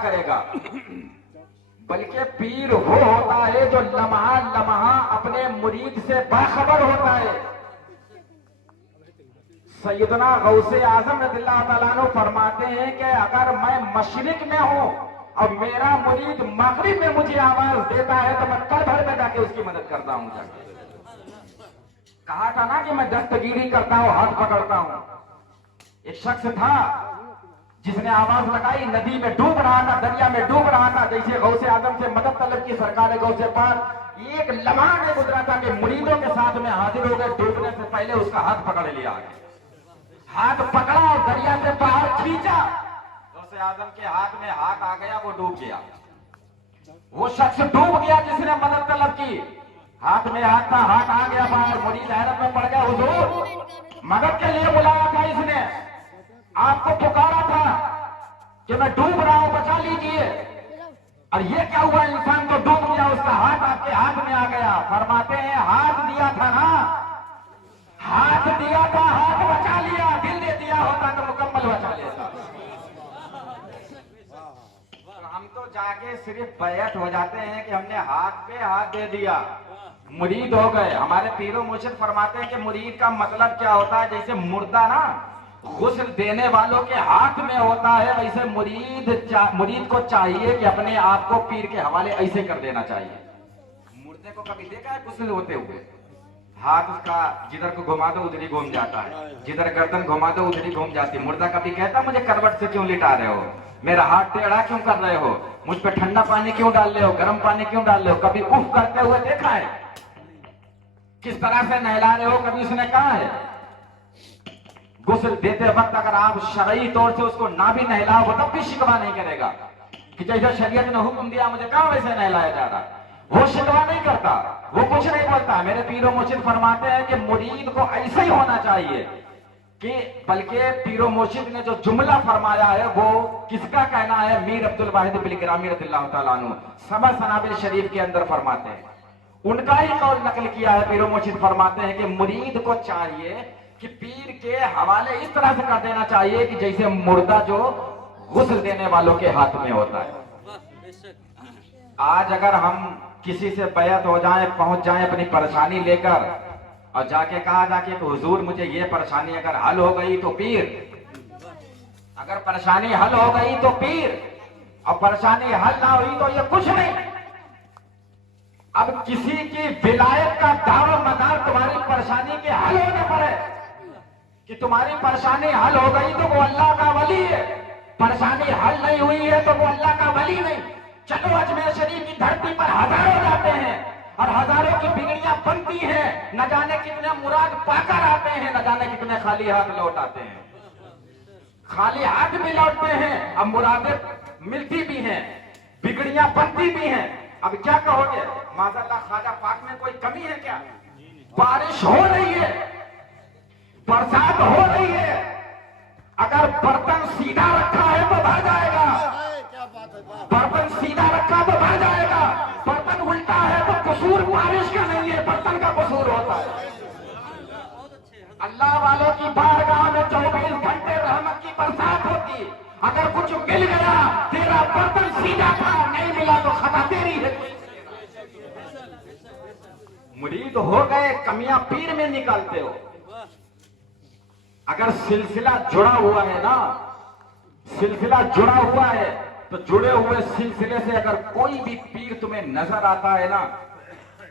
करेगा, बल्कि पीर वो होता है जो लम्हा लम्हा अपने मुरीद से बाखबर होता है। सैयदना गौसे आजम रज़ियल्लाहु ताला अन्हु फरमाते हैं कि अगर मैं मशरिक में हूं और मेरा मुरीद मगरिब में मुझे आवाज देता है तो मैं पल भर में जाके उसकी मदद करता हूं। जाके कहा था ना कि मैं दस्तगीरी करता हूं, हाथ पकड़ता हूं। एक शख्स था जिसने आवाज लगाई, नदी में डूब रहा था, दरिया में डूब रहा था। जैसे गौसे आजम से मदद तलब की सरकार गौसे पाक, एक लम्हा नहीं गुजरा था कि मुरीदों के साथ में हाजिर हो गए। डूबने से पहले उसका हाथ पकड़ लिया, हाथ पकड़ा और दरिया से बाहर खींचा। गौसे आजम के हाथ में हाथ आ गया, वो डूब गया। वो शख्स डूब गया जिसने मदद तलब की, हाथ में हाथ था, हाथ आ गया बाहर। मुरीद हैरत में पड़ गया, हुजूर मदद के लिए बुलाया था इसने, आपको पुकारा था कि मैं डूब रहा हूं, बचा लीजिए। और ये क्या हुआ, इंसान तो डूब गया, उसका हाथ आपके हाथ में आ गया। फरमाते हैं हाथ दिया था ना, हाथ दिया था, हाथ बचा लिया। दिल दे दिया होता तो मुकम्मल बचा लेता। हम तो जाके सिर्फ बैत हो जाते हैं कि हमने हाथ पे हाथ दे दिया, मुरीद हो गए। हमारे पीरो मुर्शिद फरमाते हैं कि मुरीद का मतलब क्या होता है, जैसे मुर्दा ना गुस्ल देने वालों के हाथ में होता है, वैसे मुरीद को चाहिए कि अपने आप को पीर के हवाले ऐसे कर देना चाहिए। मुर्दे को कभी देखा है गुस्ल होते हुए? हाथ उसका जिधर को घुमा दो उधर ही घूम जाता है, जिधर गर्दन घुमा दो उधर ही घूम जाती। मुर्दा कभी कहता मुझे करवट से क्यों लिटा रहे हो, मेरा हाथ टेढ़ा क्यों कर रहे हो, मुझ पे ठंडा पानी क्यों डाल रहे हो, गर्म पानी क्यों डाल रहे हो? कभी उफ करते हुए देखा है? किस तरह से नहला रहे हो, कभी उसने कहा है? गुस्ल देते वक्त अगर आप शरई तौर से उसको ना भी नहलाओ वो तब भी शिकवा नहीं करेगा कि जैसा शरीयत ने हुक्म दिया मुझे कहां वैसे नहलाया जा रहा। वो शिकवा नहीं करता, वो कुछ नहीं बोलता। मेरे पीरो मुर्शिद फरमाते हैं कि मुरीद को ऐसे ही होना चाहिए कि, बल्कि पीरो मुर्शिद ने जो जुमला फरमाया है वो किसका कहना है? मीर अब्दुल वाहिद बिलगिरामी रज़ियल्लाहु ताला अन्हु सबा सनाबिल शरीफ के अंदर फरमाते हैं, उनका ही कौल नकल किया है। पीरो मुर्शिद फरमाते हैं कि मुरीद को चाहिए कि पीर के हवाले इस तरह से कर देना चाहिए कि जैसे मुर्दा जो गुस्ल देने वालों के हाथ में होता है। आज अगर हम किसी से बैत हो जाए, पहुंच जाए अपनी परेशानी लेकर और जाके कहा जाके कि हुजूर मुझे ये परेशानी अगर हल हो गई तो पीर, अगर परेशानी हल हो गई तो पीर, और परेशानी हल ना हुई तो ये कुछ नहीं। अब किसी की विलायत का दारो मदार तुम्हारी परेशानी के हल होने पर है कि तुम्हारी परेशानी हल हो गई तो वो अल्लाह का वली है, परेशानी हल नहीं हुई है तो वो अल्लाह का वली नहीं। चलो अजमेर शरीफ की धरती पर हजारों जाते हैं और हजारों की बिगड़ियां बनती हैं, न जाने कितने मुराद पाकर आते हैं, न जाने कितने खाली हाथ लौट आते हैं। खाली हाथ भी लौटते हैं, अब मुरादें मिलती भी हैं, बिगड़ियां बनती भी हैं। अब क्या कहोगे, माज़अल्लाह ख्वाजा पाक में कोई कमी है क्या? बारिश हो रही है, बरसात हो रही है, अगर बर्तन सीधा रखा है तो भर जाएगा, बर्तन सीधा रखा तो भर जाएगा, बर्तन उल्टा है तो कसूर बारिश का नहीं है, बर्तन का कसूर होता है। अल्लाह वालों की बारगाह में 24 घंटे रहमत की बरसात होती। अगर कुछ मिल गया, तेरा बर्तन सीधा था, नहीं मिला तो खता तेरी है। मुरीद हो गए, कमियां पीर में निकालते हो। अगर सिलसिला जुड़ा हुआ है ना, सिलसिला जुड़ा हुआ है तो जुड़े हुए सिलसिले से अगर कोई भी पीर तुम्हें नजर आता है ना,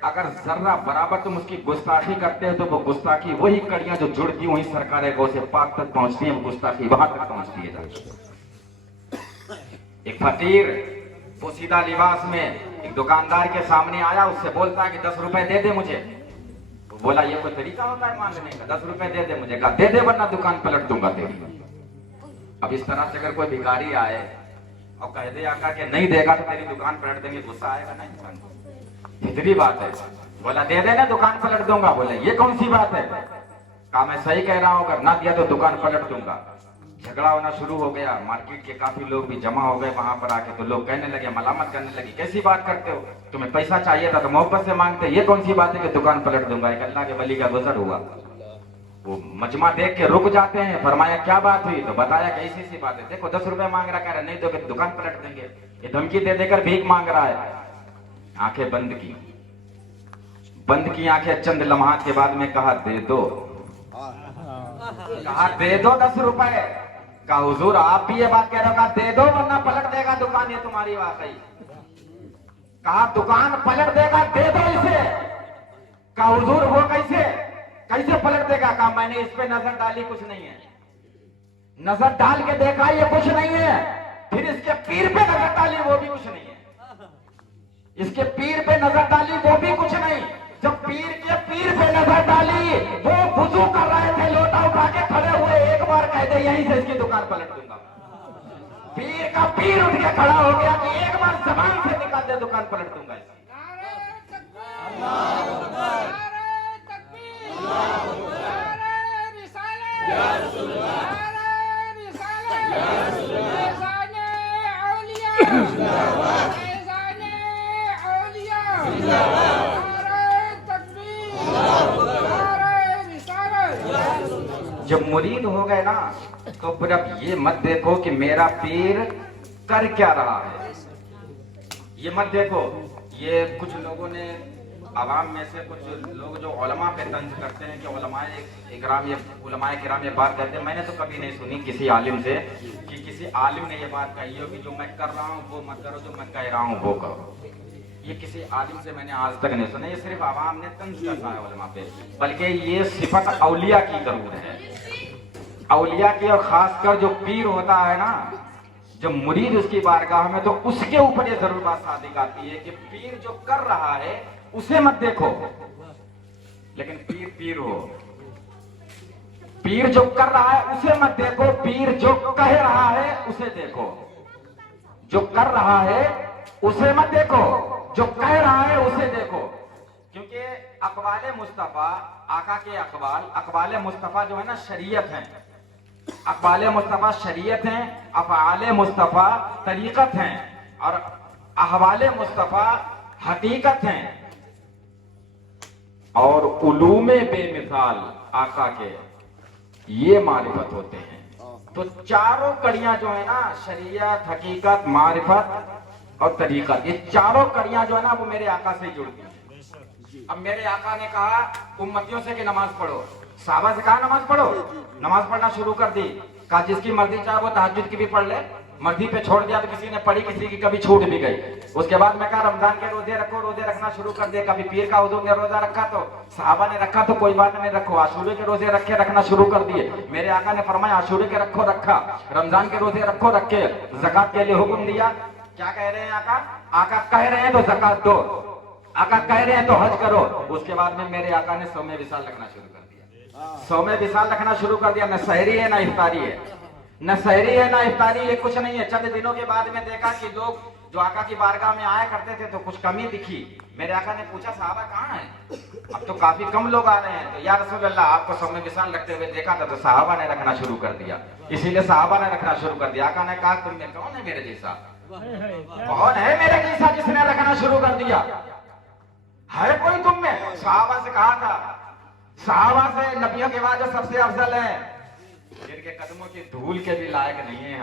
अगर जर्रा बराबर तुम उसकी गुस्ताखी करते हो तो वो गुस्ताखी वही कड़ियां जो जुड़ती हुई सरकार गौसे पाक तक पहुंचती है, वो गुस्ताखी वहां तक पहुंचती है जाके। एक फकीर पोशीदा लिबास में एक दुकानदार के सामने आया, उससे बोलता है कि 10 रुपए दे दे मुझे। वो बोला ये कोई तरीका होता है मांगने का, 10 रुपए दे दे मुझे। कहा दे दे वरना दुकान पलट दूंगा तेरी। अब इस तरह से अगर कोई भिखारी आए और कह दे आका कि नहीं देगा तो तेरी दुकान पलट देंगे, गुस्सा आएगा नहीं? इतनी बात है। बोला दे देना दुकान पलट दूंगा। बोले ये कौन सी बात है? कहा मैं सही कह रहा हूं, अगर ना दिया तो दुकान पलट दूंगा। झगड़ा होना शुरू हो गया, मार्केट के काफी लोग भी जमा हो गए वहां पर आके। तो लोग कहने लगे, मलामत करने लगे, कैसी बात करते हो, तुम्हें पैसा चाहिए था तो मोहब्बत से मांगते, ये कौन सी बात है कि दुकान पलट दूंगा? एक अल्लाह के वली का गुजर हुआ, वो मजमा देख के रुक जाते हैं। फरमाया क्या बात हुई? तो बताया कि ऐसी सी बात है, देखो 10 रुपए मांग रहा, कह रहा नहीं दोगे दुकान पलट देंगे। ये धमकी दे देकर भीख मांग रहा है। आंखें बंद की आंखें चंद लम्हात के बाद में कहा दे दो। कहा दे दो 10 रुपए। कहा हुजूर आप भी ये बात कह रहे हो? कहा दे दो वरना पलट देगा दुकान, ये तुम्हारी वाकई। कहा दुकान पलट देगा, दे दो इसे। कहा हुजूर वो कैसे पलट देगा? कहा मैंने इस पे नजर डाली, कुछ नहीं है। नजर डाल के देखा, ये कुछ नहीं है। फिर इसके पीर पे नजर डाली, वो भी कुछ नहीं है। इसके पीर पे नजर डाली, वो भी कुछ नहीं। जब पीर के पीर पे नजर डाली, वो वुजू कर रहे थे, लोटा उठा के खड़े हुए, एक बार कह दे यहीं से इसकी दुकान पलट दूंगा। पीर का पीर उठ के खड़ा हो गया कि एक बार जबान से निकाल दे दुकान पलट दूंगा। जब मुरीद हो गए ना, तो फिर अब ये मत देखो कि मेरा पीर कर क्या रहा है। ये मत देखो। ये कुछ लोगों ने, आवाम में से कुछ लोग जो उलमा पे तंज करते हैं कि उलमाए किराम ये बात कहते हैं। मैंने तो कभी नहीं सुनी किसी आलिम से कि किसी आलिम ने ये बात कही हो कि जो मैं कर रहा हूँ वो मत करो, जो मैं कह रहा हूँ वो करो। ये किसी आलिम से मैंने आज तक नहीं सुना। ये सिर्फ आवाम ने तंज करना है उलमा पे, बल्कि ये सिफत औलिया की जरूर है। औलिया की, और खासकर जो पीर होता है ना, जब मुरीद उसकी बारगाह में, तो उसके ऊपर ये जरूर बात सादिक आती है कि पीर जो कर रहा है उसे मत देखो, लेकिन पीर हो। पीर जो कर रहा है उसे मत देखो, पीर जो कह रहा है उसे देखो। जो कर रहा है उसे मत देखो, जो कह रहा है उसे देखो। क्योंकि अक़वाले मुस्तफा, आका के अक़वाले मुस्तफा जो है ना शरीयत है। अक़वाले मुस्तफा शरीयत हैं, अफ़आले मुस्तफा तरीक़त हैं, और अहवाले मुस्तफा हकीकत हैं। और उलूमे बेमिसाल आका के ये मारिफत होते हैं। तो चारों कड़ियां जो है ना, शरीयत, हकीकत, मारिफत और तरीक़त, ये चारों कड़ियां जो है ना वो मेरे आका से जुड़ती हैं। अब मेरे आका ने कहा उम्मतियों से कि नमाज पढ़ो। साहबा से कहा नमाज पढ़ो, नमाज पढ़ना शुरू कर दी। कहा जिसकी मर्जी चाहे वो तहज्जुद की भी पढ़ ले, मर्जी पे छोड़ दिया तो किसी ने पढ़ी, किसी की कभी छूट भी गई। उसके बाद मैं कहा रमजान के रोजे रखो, रोजे रखना शुरू कर दिए। कभी पीर का हुजूर ने रोजा रखा तो साहबा ने रखा तो कोई बात नहीं, रखो। आशूरे के रोजे रखना शुरू कर दिए। मेरे आका ने फरमाया आशूरे के रखो, रखा। रमजान के रोजे रखो, रखे। ज़कात के लिए हुक्म दिया। क्या कह रहे हैं आका? आका कह रहे हैं तो ज़कात दो, आका कह रहे हैं तो हज करो। उसके बाद में मेरे आका ने सौमे विसाल रखना शुरू कर दिया। सौमे विसाल रखना शुरू कर दिया। न सहरी है ना इफ्तारी है, न सहरी है ना इफ्तारी है, कुछ नहीं है। चंद दिनों के बाद में देखा कि लोग जो आका की बारगाह में आया करते थे तो कुछ कमी दिखी। मेरे आका ने पूछा साहबा कहाँ है? अब तो काफी कम लोग आ रहे हैं। तो या रसूल अल्लाह आपको सौमे विसाल रखते हुए देखा था। तो साहबा ने रखना शुरू कर दिया, इसीलिए साहबा ने रखना शुरू कर दिया। आका ने कहा तुम में कौन है मेरे जैसा? कौन है मेरे जैसा जिसने रखना शुरू कर दिया? है कोई तुम में? साहबा से कहा था, साहबा से नबियों के बाद जो सबसे अफजल है, जिनके कदमों की धूल के भी लायक नहीं है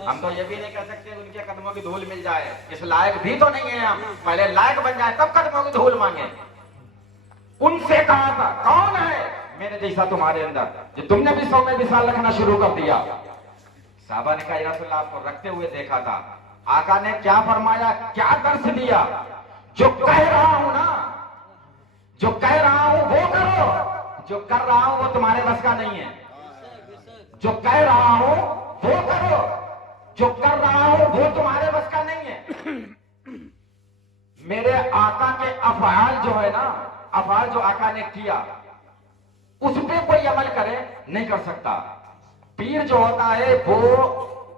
हम तो ये भी नहीं कह सकते उनके कदमों की धूल मिल जाए, इस लायक भी तो नहीं है हम। पहले लायक बन जाए तब कदमों की धूल मांगे। उनसे कहा था कौन है मेरे जैसा तुम्हारे अंदर जो तुमने भी सौमे विसाल रखना शुरू कर दिया? साहबा ने कहा या रसूल अल्लाह आपको रखते हुए देखा था। आका ने क्या फरमाया, क्या दर्श दिया? जो कह रहा हूं ना, जो कह रहा हूं वो करो, जो कर रहा हूं वो तुम्हारे बस का नहीं है। जो कह रहा हूं वो करो, जो कर रहा हूं वो तुम्हारे बस का नहीं है। मेरे आका के अफआल जो है ना, अफआल जो आका ने किया उस पे कोई अमल करे नहीं कर सकता। पीर जो होता है वो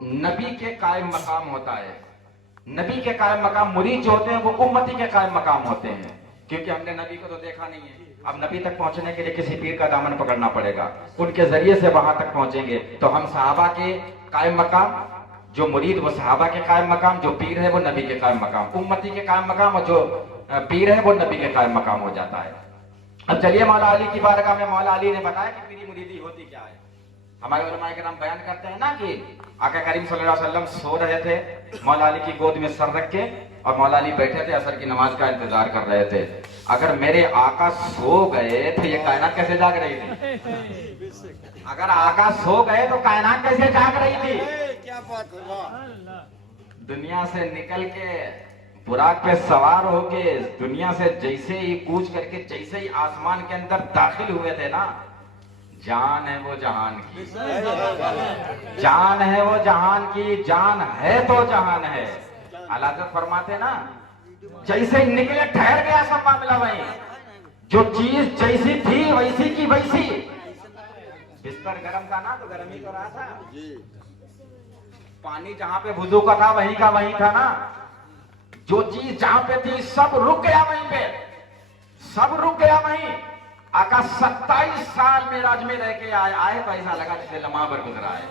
नबी के कायम मकाम होता है। नबी के कायम मकाम, मुरीद जो होते हैं वो उम्मती के कायम मकाम होते हैं। क्योंकि हमने नबी को तो देखा नहीं है। अब नबी तक पहुंचने के लिए किसी पीर का दामन पकड़ना पड़ेगा, उनके जरिए से वहां तक पहुंचेंगे। तो हम सहाबा के कायम मकाम, जो मुरीद वो सहाबा के कायम मकाम, जो पीर है वो नबी के कायम मकाम, उम्मती के कायम मकाम, और जो पीर है वो नबी के कायम मकाम हो जाता है। अब चलिए मौला अली की बारगाह में मौला अली ने बताया कि पीरी मुरीदी होती क्या है। हमारे उलमाए के नाम बयान करते हैं ना कि आका करीम सल्लल्लाहु अलैहि वसल्लम सो रहे थे, मौला अली की गोद में सर रख के, और मौला अली बैठे थे, असर की नमाज का इंतजार कर रहे थे। अगर मेरे आका सो गए तो ये कायनात कैसे जाग रही थी? अगर आका सो गए तो कायनात कैसे जाग रही थी? क्या बात है। दुनिया से निकल के बुराक पे सवार होके दुनिया से जैसे ही कूच करके जैसे ही आसमान के अंदर दाखिल हुए थे ना, जान है वो जहान की, जान है वो जहान की, जान है तो जहान है। अल्लाह फरमाते ना, जैसे ही निकले ठहर गया सब मामला वहीं, जो चीज जैसी थी वैसी की वैसी। बिस्तर गर्म था ना तो गर्म ही तो रहा था, पानी जहां पे वुजू का था वहीं का वहीं था ना, जो चीज जहां पे थी सब रुक गया वहीं पे, सब रुक गया वहीं। आका 27 साल मेराज में रह के आए तो ऐसा लगा जैसे लम्हा भर गुजरा है।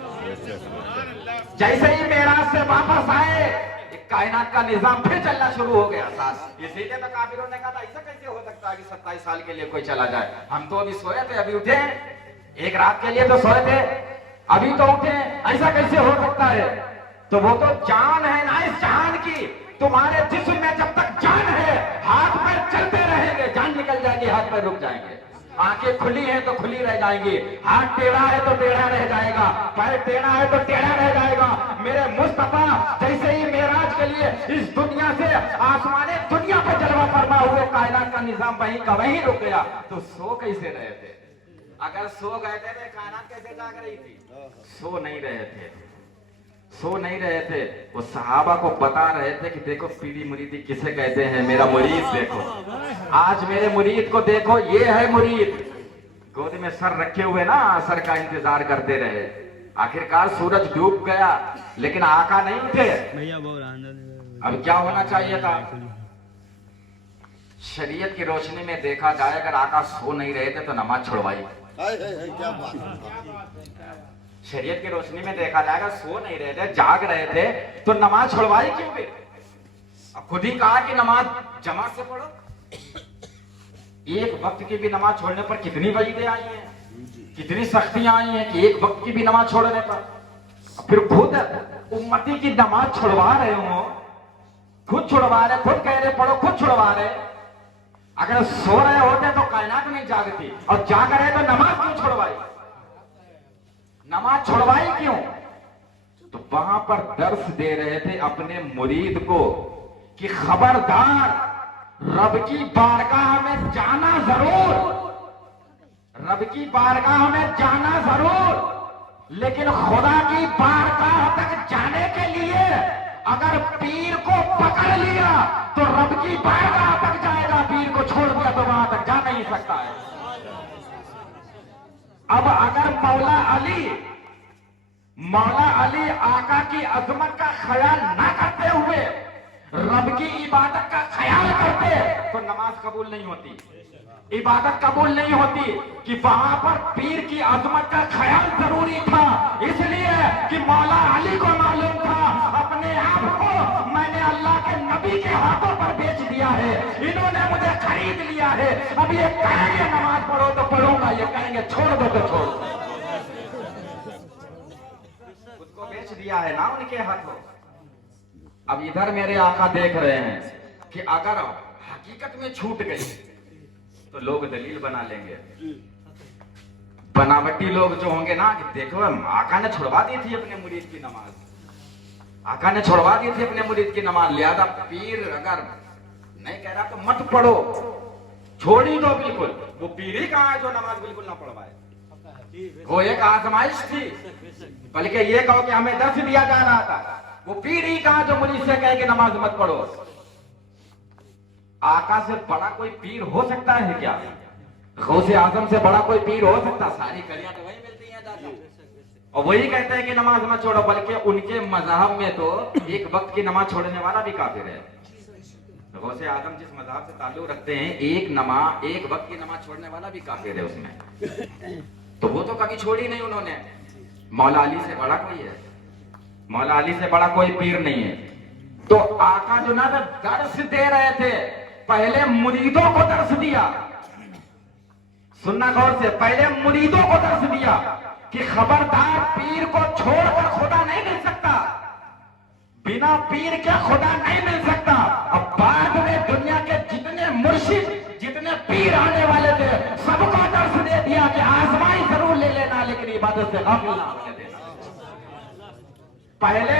जैसे ही मेराज से वापस आए कायनात का निजाम फिर चलना शुरू हो गया साथ। इसीलिए तो काफिरों ने कहा था ऐसा कैसे हो सकता है कि 27 साल के लिए कोई चला जाए, हम तो अभी सोए थे अभी उठे, एक रात के लिए तो सोए थे अभी तो उठे, ऐसा कैसे हो सकता है? तो वो तो जान है ना इस जान की, तुम्हारे जिस्म में जब तक जान है हाथ पैर चलते रहेंगे, जान निकल जाएगी हाथ पैर रुक जाएंगे, आंखें खुली हैं तो खुली रह जाएंगी, हाथ टेढ़ा है तो टेढ़ा रह जाएगा, पैर टेढ़ा है तो टेढ़ा रह जाएगा। मेरे मुस्तफा जैसे ही मेराज के लिए इस दुनिया से आसमाने दुनिया पर जलवा फरमा हुए, कायनात का निजाम वहीं का वहीं रुक गया, तो सो कैसे रहे थे? अगर सो गए थे तो कायनात कैसे जाग रही थी? सो नहीं रहे थे, सो नहीं रहे थे। वो सहाबा को बता रहे थे कि देखो पीरी मुरीदी किसे कहते हैं, मेरा मुरीद देखो, आज मेरे मुरीद को देखो, ये है मुरीद। गोद में सर रखे हुए ना सर का इंतजार करते रहे, आखिरकार सूरज डूब गया लेकिन आका नहीं उठे। अब क्या होना चाहिए था? शरीयत की रोशनी में देखा जाए, अगर आका सो नहीं रहे थे तो नमाज छुड़वाई। क्या बात। शरीयत की रोशनी में देखा जाएगा, सो नहीं रहे थे जाग रहे थे तो नमाज छुड़वाई क्यों? फिर अब खुद ही कहा कि नमाज जमात से पढ़ो। एक वक्त की भी नमाज छोड़ने पर कितनी वजीदे आई हैं, कितनी सख्तियां आई हैं कि एक वक्त की भी नमाज छोड़ने पर। फिर खुद उम्मती की नमाज छुड़वा रहे हो, खुद छुड़वा रहे, खुद कह रहे पढ़ो, खुद छुड़वा रहे। अगर सो रहे होते तो कायनात नहीं जागती, और जाग रहे तो नमाज क्यों छुड़वाई? नमाज छुड़वाई क्यों? तो वहां पर दर्स दे रहे थे अपने मुरीद को कि खबरदार, रब की बारगाह में जाना जरूर, रब की बारगाह में जाना जरूर, लेकिन खुदा की बारगाह तक जाने के लिए अगर पीर को पकड़ लिया तो रब की बारगाह तक जाएगा, पीर को छोड़ दिया तो वहां तक जा नहीं सकता है। अब अगर मौला अली आका की अजमत का ख्याल ना करते हुए रब की इबादत का ख्याल करते तो नमाज कबूल नहीं होती, इबादत कबूल नहीं होती। कि वहां पर पीर की अजमत का ख्याल जरूरी था, इसलिए कि मौला अली को मालूम था अपने आप को मैंने अल्लाह के नबी के हाथों पर बेच दिया है, इन्होंने मुझे खरीद लिया है। अब ये कहेंगे नमाज पढ़ो तो पढ़ूंगा, ये कहेंगे छोड़ दो तो छोड़ दो। खुद को बेच दिया है ना उनके हाथों। अब इधर मेरे आका देख रहे हैं कि अगर हकीकत में छूट गई तो लोग दलील बना लेंगे, बनावटी लोग जो होंगे ना कि देखो आका ने छुड़वा दी थी अपने मुरीद की नमाज, आका ने छुड़वा दी थी अपने मुरीद की नमाज, लिहाजा पीर अगर नहीं कह रहा तो मत पढ़ो, छोड़ ही दो बिल्कुल। वो पीर ही कहा है जो नमाज बिल्कुल ना पढ़वाए, वो एक आजमाइश थी, बल्कि ये कहो कि हमें दर्श दिया जा रहा था। वो पीर ही कहा जो मुरीद से कहे कि नमाज मत पढ़ो। आका से बड़ा कोई पीर हो सकता है क्या? गौसे आजम से बड़ा कोई पीर हो सकता? सारी कलियां तो वही मिलती हैं जाती, और वही कहते हैं कि नमाज मत छोड़ो, बल्कि उनके मजहब में तो एक वक्त की नमाज छोड़ने वाला भी काफिर है। गौसे आजम जिस मजहब से ताल्लुक रखते हैं, एक वक्त की नमाज छोड़ने वाला भी काफिर है उसमें, तो वो तो कभी छोड़ी नहीं उन्होंने। मौला अली से बड़ा कोई है? मौला अली से बड़ा कोई पीर नहीं है। तो आका जो ना दर्श दे रहे थे, पहले मुरीदों को दर्श दिया, सुनना गौर से, पहले मुरीदों को दर्श दिया कि खबरदार पीर को छोड़कर खुदा नहीं मिल सकता, बिना पीर के खुदा नहीं मिल सकता। अब बाद में दुनिया के जितने मुर्शिद, जितने पीर आने वाले थे, सबको दर्श दे दिया कि आजमाई जरूर ले लेना, लेकिन इबादत से गाफिल ना होने देना। पहले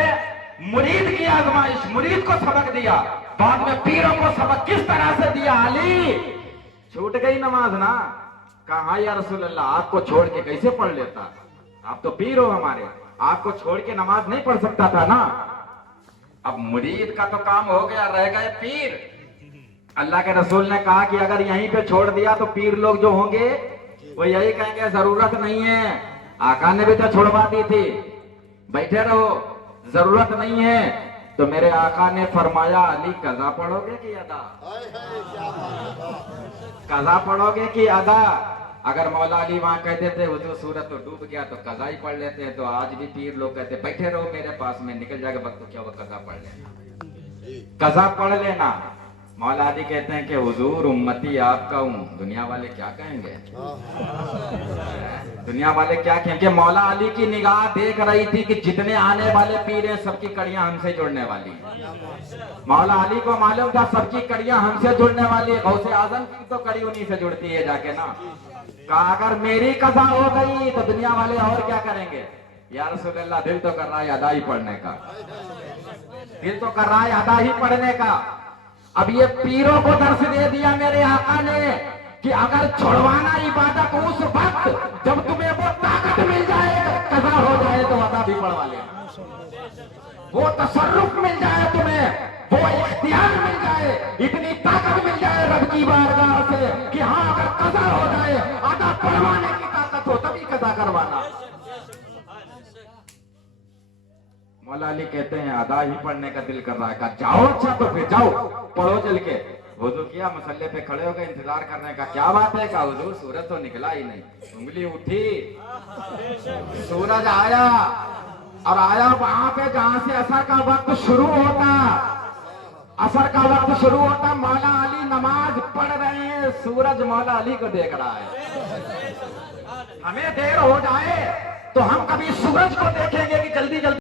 मुरीद की आजमाइश, मुरीद को सबक दिया, बाद में पीरों को सबक किस तरह से दिया। अली, छूट गई नमाज ना, कहा या रसूल अल्लाह, आपको छोड़ के कैसे पढ़ लेता, आप तो पीर हो हमारे, आपको छोड़ के नमाज नहीं पढ़ सकता था ना। अब मुरीद का तो काम हो गया, रह गए पीर। अल्लाह के रसूल ने कहा कि अगर यहीं पे छोड़ दिया तो पीर लोग जो होंगे वो यही कहेंगे जरूरत नहीं है, आका ने भी तो छुड़वा दी थी, बैठे रहो, जरूरत नहीं है। तो मेरे आका ने फरमाया, अली कज़ा पढ़ोगे कि अदा, क्या बात है। कज़ा पढ़ोगे कि अदा। अगर मौला अली वहां कहते थे हुजूर सूरत तो डूब गया तो कज़ा ही पढ़ लेते हैं, तो आज भी पीर लोग कहते बैठे रहो मेरे पास में, निकल जाएगा वक्त तो क्या वो कज़ा पढ़ लेना, कज़ा पढ़ लेना। मौला अली कहते हैं कि हुजूर उम्मती आपका हूं, दुनिया वाले क्या कहेंगे, दुनिया वाले क्या कहेंगे। मौला अली की निगाह देख रही थी कि जितने आने वाले पीर हैं सबकी कड़ियां हमसे जुड़ने वाली हैं। मौला अली को मालूम था सबकी कड़ियां हमसे जुड़ने वाली है, गौसे आजम की तो कड़ी उन्हीं से जुड़ती है जाके ना। कहा अगर मेरी कज़ा हो गई तो दुनिया वाले और क्या करेंगे। या रसूल अल्लाह, दिल तो कर रहा है अदा ही पढ़ने का, दिल तो कर रहा है अदा ही पढ़ने का। अब ये पीरों को दर्श दे दिया मेरे आका ने कि अगर छुड़वाना इबादत उस वक्त जब तुम्हें वो ताकत मिल जाए, कज़ा हो जाए तो अदा भी पढ़वा लेना, वो तसर्रुफ मिल जाए तुम्हें, वो इख्तियार मिल जाए, इतनी ताकत मिल जाए रब की बारगाह से कि हाँ अगर कज़ा हो जाए, अदा पढ़वाने की ताकत हो तभी कज़ा करवाना। मौला अली कहते हैं अदा ही पढ़ने का दिल कर रहा है, कहा जाओ, अच्छा तो फिर जाओ पढ़ो चल के। वुज़ू किया, मसल्ले पे खड़े हो गए इंतजार करने का। क्या बात है, कहा हुजूर सूरज तो निकला ही नहीं। उंगली उठी, सूरज आया, और आया वहां पे जहां से असर का वक्त शुरू होता, असर का वक्त शुरू होता। मौला अली नमाज पढ़ रहे हैं, सूरज मौला अली को देख रहा है। हमें देर हो जाए तो हम कभी सूरज को देखेंगे कि जल्दी जल्दी